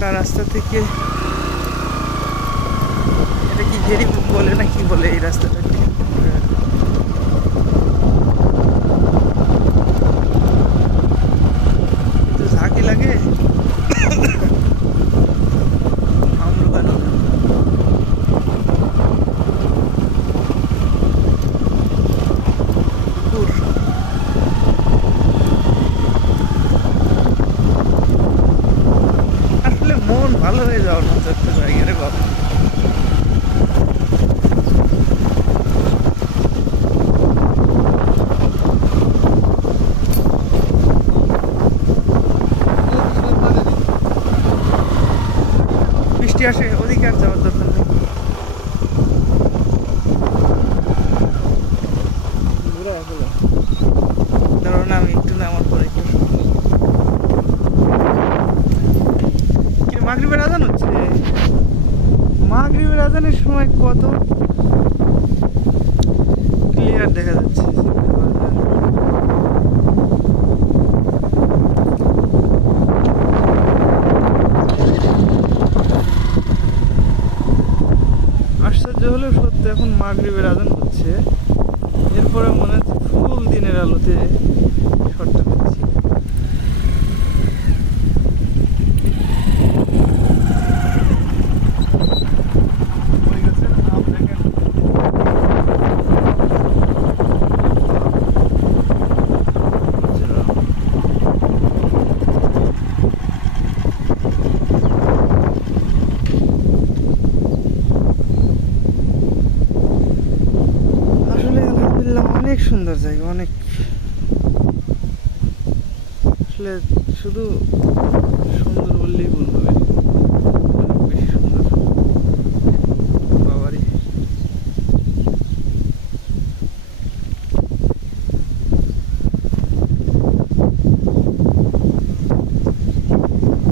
পাকা রাস্তা থেকে, এটা কি ঘেরি বলে না কি বলে এই রাস্তাটাকে, একটু ঝাঁকি লাগে। আম্রকানন পুকুর, আসলে মন ভালো হয়ে যাওয়ার মতো একটা জায়গা রে বাবা। বৃষ্টি আসে, ওদিকে আর যাওয়ার দরকার নেই। ধরুন আমি একটু নামার পরে একটু মাগরিবের আজান হচ্ছে, মাগরিবের আজানের সময় কত ক্লিয়ার দেখা যাচ্ছে। আশ্চর্য হলেও সত্য, এখন মাগরিবের আজান হচ্ছে, এরপরে মনে হচ্ছে ফুল দিনের আলোতে শটটা পেয়েছি। আসলে আলহামদুলিল্লাহ অনেক সুন্দর জায়গা, অনেক, আসলে শুধু সুন্দর বললেই ভুল হবে।